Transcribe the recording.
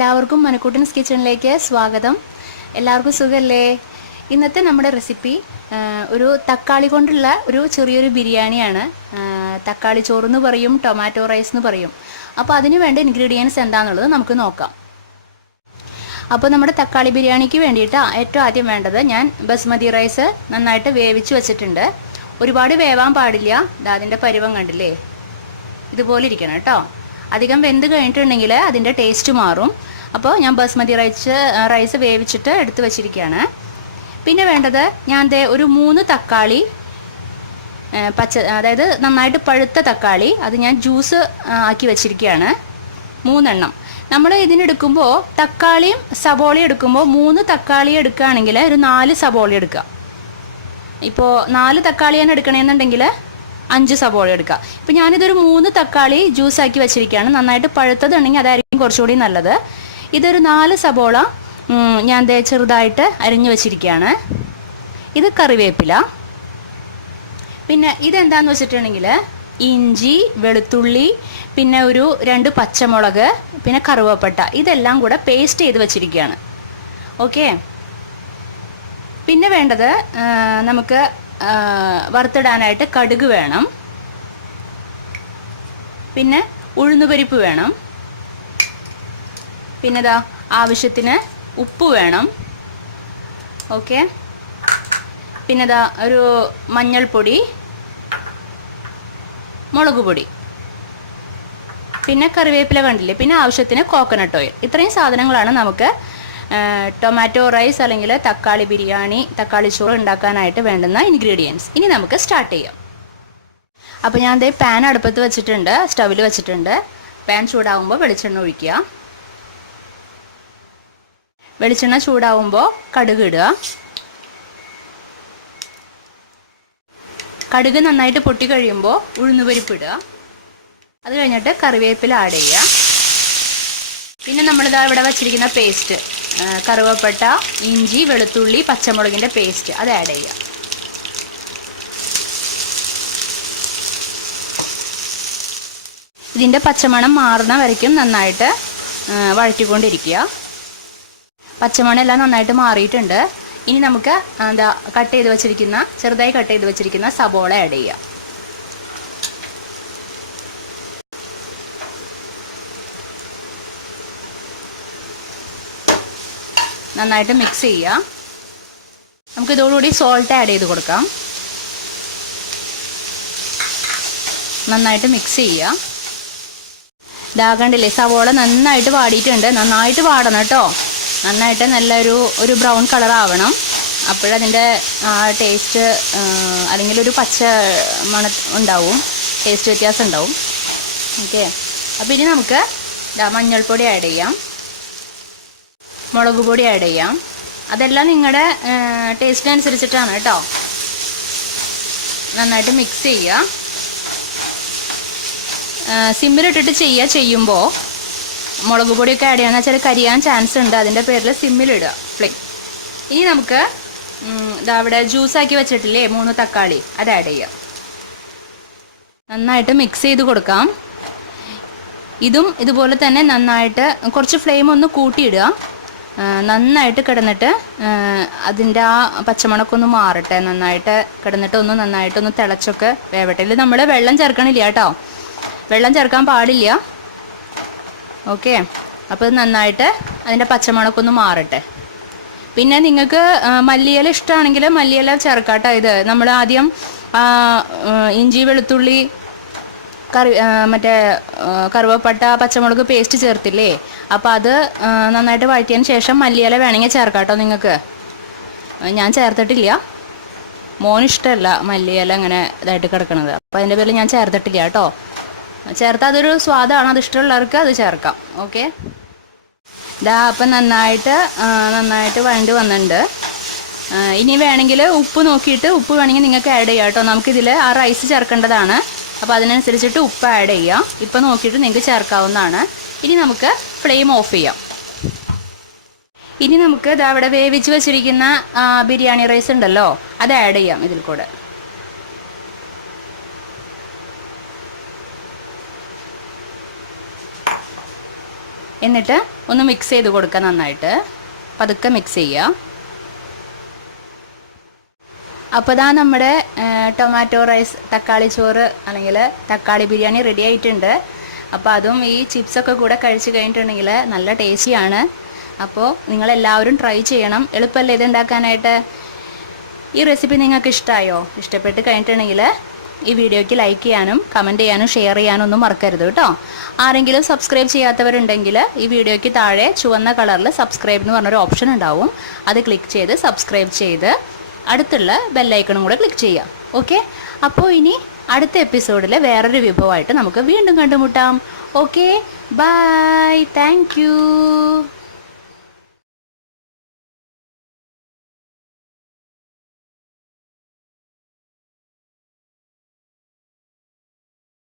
എല്ലാവർക്കും മനക്കൂട്ടൻസ് കിച്ചണിലേക്ക് സ്വാഗതം. എല്ലാവർക്കും സുഖല്ലേ? ഇന്നത്തെ നമ്മുടെ റെസിപ്പി ഒരു തക്കാളി കൊണ്ടുള്ള ഒരു ചെറിയൊരു ബിരിയാണിയാണ്. തക്കാളി ചോറെന്ന് പറയും, ടൊമാറ്റോ റൈസ് എന്ന് പറയും. അപ്പോൾ അതിന് വേണ്ട ഇൻഗ്രീഡിയൻസ് എന്താണെന്നുള്ളത് നമുക്ക് നോക്കാം. അപ്പോൾ നമ്മുടെ തക്കാളി ബിരിയാണിക്ക് വേണ്ടിയിട്ട് ഏറ്റവും ആദ്യം വേണ്ടത്, ഞാൻ ബസ്മതി റൈസ് നന്നായിട്ട് വേവിച്ച് വെച്ചിട്ടുണ്ട്. ഒരുപാട് വേവാൻ പാടില്ല. അതിൻ്റെ പരുവം കണ്ടില്ലേ, ഇതുപോലെ ഇരിക്കണം കേട്ടോ. അധികം വെന്ത് കഴിഞ്ഞിട്ടുണ്ടെങ്കിൽ അതിൻ്റെ ടേസ്റ്റ് മാറും. അപ്പോൾ ഞാൻ ബസ്മതി റൈസ് വേവിച്ചിട്ട് എടുത്ത് വെച്ചിരിക്കുകയാണ്. പിന്നെ വേണ്ടത്, ഞാൻ ഒരു 3 തക്കാളി അതായത് നന്നായിട്ട് പഴുത്ത തക്കാളി, അത് ഞാൻ ജ്യൂസ് ആക്കി വെച്ചിരിക്കുകയാണ്. 3 എണ്ണം. നമ്മൾ ഇതിനെടുക്കുമ്പോൾ തക്കാളിയും സബോളയും എടുക്കുമ്പോൾ 3 തക്കാളി എടുക്കുകയാണെങ്കിൽ ഒരു 4 സബോള എടുക്കുക. ഇപ്പോൾ 4 തക്കാളിയാണ് എടുക്കണമെന്നുണ്ടെങ്കിൽ 5 സബോള എടുക്കുക. ഇപ്പം ഞാനിതൊരു 3 തക്കാളി ജ്യൂസാക്കി വെച്ചിരിക്കുകയാണ്. നന്നായിട്ട് പഴുത്തതുണ്ടെങ്കിൽ അതായിരിക്കും കുറച്ചുകൂടി നല്ലത്. ഇതൊരു 4 സബോള ഞാൻ ചെറുതായിട്ട് അരിഞ്ഞു വെച്ചിരിക്കുകയാണ്. ഇത് കറിവേപ്പില. പിന്നെ ഇതെന്താണെന്ന് വെച്ചിട്ടുണ്ടെങ്കിൽ ഇഞ്ചി, വെളുത്തുള്ളി, പിന്നെ ഒരു 2 പച്ചമുളക്, പിന്നെ കറുവപ്പട്ട, ഇതെല്ലാം കൂടെ പേസ്റ്റ് ചെയ്ത് വെച്ചിരിക്കുകയാണ്. ഓക്കെ. പിന്നെ വേണ്ടത്, നമുക്ക് വറുത്തിടാനായിട്ട് കടുക് വേണം, പിന്നെ ഉഴുന്നുപരിപ്പ് വേണം, പിന്നെ ആവശ്യത്തിന് ഉപ്പ് വേണം. ഓക്കെ. പിന്നെ ഒരു മഞ്ഞൾപ്പൊടി, മുളക് പൊടി, പിന്നെ കറിവേപ്പില കണ്ടില്ലേ, പിന്നെ ആവശ്യത്തിന് കോക്കനട്ട് ഓയിൽ. ഇത്രയും സാധനങ്ങളാണ് നമുക്ക് ടൊമാറ്റോ റൈസ് അല്ലെങ്കിൽ തക്കാളി ബിരിയാണി, തക്കാളി ചോറ് ഉണ്ടാക്കാനായിട്ട് വേണ്ടുന്ന ഇൻഗ്രീഡിയൻസ്. ഇനി നമുക്ക് സ്റ്റാർട്ട് ചെയ്യാം. അപ്പോൾ ഞാൻ പാൻ അടുപ്പത്ത് വെച്ചിട്ടുണ്ട്, സ്റ്റൗവിൽ വെച്ചിട്ടുണ്ട്. പാൻ ചൂടാവുമ്പോൾ വെളിച്ചെണ്ണ ഒഴിക്കുക. വെളിച്ചെണ്ണ ചൂടാവുമ്പോൾ കടുക് ഇടുക. കടുക് നന്നായിട്ട് പൊട്ടി കഴിയുമ്പോൾ ഉഴുന്നുപരിപ്പ് ഇടുക. അത് കഴിഞ്ഞിട്ട് കറിവേപ്പില ആഡ് ചെയ്യുക. പിന്നെ നമ്മളിതാ ഇവിടെ വച്ചിരിക്കുന്ന പേസ്റ്റ്, കറുവപ്പട്ട, ഇഞ്ചി, വെളുത്തുള്ളി, പച്ചമുളകിൻ്റെ പേസ്റ്റ്, അത് ആഡ് ചെയ്യുക. ഇതിൻ്റെ പച്ചമണം മാറുന്ന വരയ്ക്കും നന്നായിട്ട് വഴറ്റിക്കൊണ്ടിരിക്കുക. പച്ചമണം എല്ലാം നന്നായിട്ട് മാറിയിട്ടുണ്ട്. ഇനി നമുക്ക് ചെറുതായി കട്ട് ചെയ്ത് വെച്ചിരിക്കുന്ന സബോള ആഡ് ചെയ്യുക. നന്നായിട്ട് മിക്സ് ചെയ്യുക. നമുക്ക് ഇതോടുകൂടി സോൾട്ട് ആഡ് ചെയ്ത് കൊടുക്കാം. നന്നായിട്ട് മിക്സ് ചെയ്യുക. കണ്ടില്ലേ, സവോള നന്നായിട്ട് വാടിയിട്ടുണ്ട്. നന്നായിട്ട് വാടണം കേട്ടോ. നന്നായിട്ട് ഒരു ബ്രൗൺ കളർ ആവണം. അപ്പോഴതിൻ്റെ ടേസ്റ്റ്, അല്ലെങ്കിൽ ഒരു പച്ച ഉണ്ടാവും, ടേസ്റ്റ് വ്യത്യാസം ഉണ്ടാവും. ഓക്കെ. അപ്പോൾ ഇനി നമുക്ക് മഞ്ഞൾപ്പൊടി ആഡ് ചെയ്യാം, മുളക് പൊടി ആഡ് ചെയ്യാം. അതെല്ലാം നിങ്ങളുടെ ടേസ്റ്റിനനുസരിച്ചിട്ടാണ് കേട്ടോ. നന്നായിട്ട് മിക്സ് ചെയ്യുക. സിമ്മിലിട്ടിട്ട് ചെയ്യുമ്പോൾ മുളക് പൊടിയൊക്കെ ആഡ് ചെയ്യാന്ന് വെച്ചാൽ കരിയാൻ ചാൻസ് ഉണ്ട്. അതിൻ്റെ പേരിൽ സിമ്മിലിടുക, ഫ്ലെയിം. ഇനി നമുക്ക് ഇവിടെ ജ്യൂസാക്കി വെച്ചിട്ടില്ലേ 3 തക്കാളി, അത് ആഡ് ചെയ്യാം. നന്നായിട്ട് മിക്സ് ചെയ്ത് കൊടുക്കാം. ഇതും ഇതുപോലെ തന്നെ നന്നായിട്ട് കുറച്ച് ഫ്ലെയിം ഒന്ന് കൂട്ടിയിടുക. നന്നായിട്ട് കിടന്നിട്ട് അതിൻ്റെ പച്ചമണമൊക്കെ ഒന്ന് മാറട്ടെ. നന്നായിട്ട് കിടന്നിട്ട് നന്നായിട്ടൊന്ന് തിളച്ചൊക്കെ വേവട്ടെ. ഇതിൽ നമ്മൾ വെള്ളം ചേർക്കണില്ല കേട്ടോ, വെള്ളം ചേർക്കാൻ പാടില്ല. ഓക്കെ. അപ്പോൾ ഇത് നന്നായിട്ട് അതിൻ്റെ പച്ചമണമൊക്കെ ഒന്ന് മാറട്ടെ. പിന്നെ നിങ്ങൾക്ക് മല്ലിയില ഇഷ്ടമാണെങ്കിൽ മല്ലിയില ചേർക്കാം കേട്ടോ. ഇത് നമ്മൾ ആദ്യം ഇഞ്ചി, വെളുത്തുള്ളി, കറുവപ്പട്ട, പച്ചമുളക് പേസ്റ്റ് ചേർത്തില്ലേ, അപ്പോൾ അത് നന്നായിട്ട് വഴറ്റിയതിന് ശേഷം മല്ലിയില വേണമെങ്കിൽ ചേർക്കാം കേട്ടോ നിങ്ങൾക്ക്. ഞാൻ ചേർത്തിട്ടില്ല, മോനിഷ്ടമല്ല മല്ലിയില അങ്ങനെ ഇതായിട്ട് കിടക്കണത്. അപ്പോൾ അതിൻ്റെ പേരിൽ ഞാൻ ചേർത്തിട്ടില്ല കേട്ടോ. ചേർത്താൽ അതൊരു സ്വാദാണ്, അത് ഇഷ്ടമുള്ളവർക്ക് അത് ചേർക്കാം. ഓക്കെ. അപ്പം നന്നായിട്ട് വഴണ്ടി വന്നിട്ടുണ്ട്. ഇനി വേണമെങ്കിൽ ഉപ്പ് നോക്കിയിട്ട്, ഉപ്പ് വേണമെങ്കിൽ നിങ്ങൾക്ക് ആഡ് ചെയ്യാം കേട്ടോ. നമുക്കിതിൽ ആ റൈസ് ചേർക്കേണ്ടതാണ്. അപ്പോൾ അതിനനുസരിച്ചിട്ട് ഉപ്പ് ആഡ് ചെയ്യാം. ഇപ്പം നോക്കിയിട്ട് നിങ്ങൾക്ക് ചേർക്കാവുന്നതാണ്. ഇനി നമുക്ക് ഫ്ലെയിം ഓഫ് ചെയ്യാം. ഇനി നമുക്ക് അവിടെ വേവിച്ച് വെച്ചിരിക്കുന്ന ബിരിയാണി റൈസ് ഉണ്ടല്ലോ, അത് ആഡ് ചെയ്യാം ഇതിൽ കൂടെ. എന്നിട്ട് ഒന്ന് മിക്സ് ചെയ്ത് കൊടുക്കുക നന്നായിട്ട്. പതുക്കെ മിക്സ് ചെയ്യുക. അപ്പോൾ ഇതാ നമ്മുടെ ടൊമാറ്റോ റൈസ്, തക്കാളി ചോറ് അല്ലെങ്കിൽ തക്കാളി ബിരിയാണി റെഡി ആയിട്ടുണ്ട്. അപ്പോൾ അതും ഈ ചിപ്സൊക്കെ കൂടെ കഴിച്ച് കഴിഞ്ഞിട്ടുണ്ടെങ്കിൽ നല്ല ടേസ്റ്റിയാണ്. അപ്പോൾ നിങ്ങളെല്ലാവരും ട്രൈ ചെയ്യണം. എളുപ്പമല്ലേ ഇത് ഉണ്ടാക്കാനായിട്ട്. ഈ റെസിപ്പി നിങ്ങൾക്ക് ഇഷ്ടമായോ? ഇഷ്ടപ്പെട്ട് കഴിഞ്ഞിട്ടുണ്ടെങ്കിൽ ഈ വീഡിയോയ്ക്ക് ലൈക്ക് ചെയ്യാനും കമൻറ്റ് ചെയ്യാനും ഷെയർ ചെയ്യാനും ഒന്നും മറക്കരുത് കേട്ടോ. ആരെങ്കിലും സബ്സ്ക്രൈബ് ചെയ്യാത്തവരുണ്ടെങ്കിൽ ഈ വീഡിയോയ്ക്ക് താഴെ ചുവന്ന കളറിൽ സബ്സ്ക്രൈബ് എന്ന് പറഞ്ഞൊരു ഓപ്ഷൻ ഉണ്ടാവും. അത് ക്ലിക്ക് ചെയ്ത് സബ്സ്ക്രൈബ് ചെയ്ത് അടുത്തുള്ള ബെല്ലൈക്കണും കൂടെ ക്ലിക്ക് ചെയ്യാം. ഓക്കെ, അപ്പോൾ ഇനി അടുത്ത എപ്പിസോഡിൽ വേറൊരു വിഭവമായിട്ട് നമുക്ക് വീണ്ടും കണ്ടുമുട്ടാം. Okay, bye, thank U.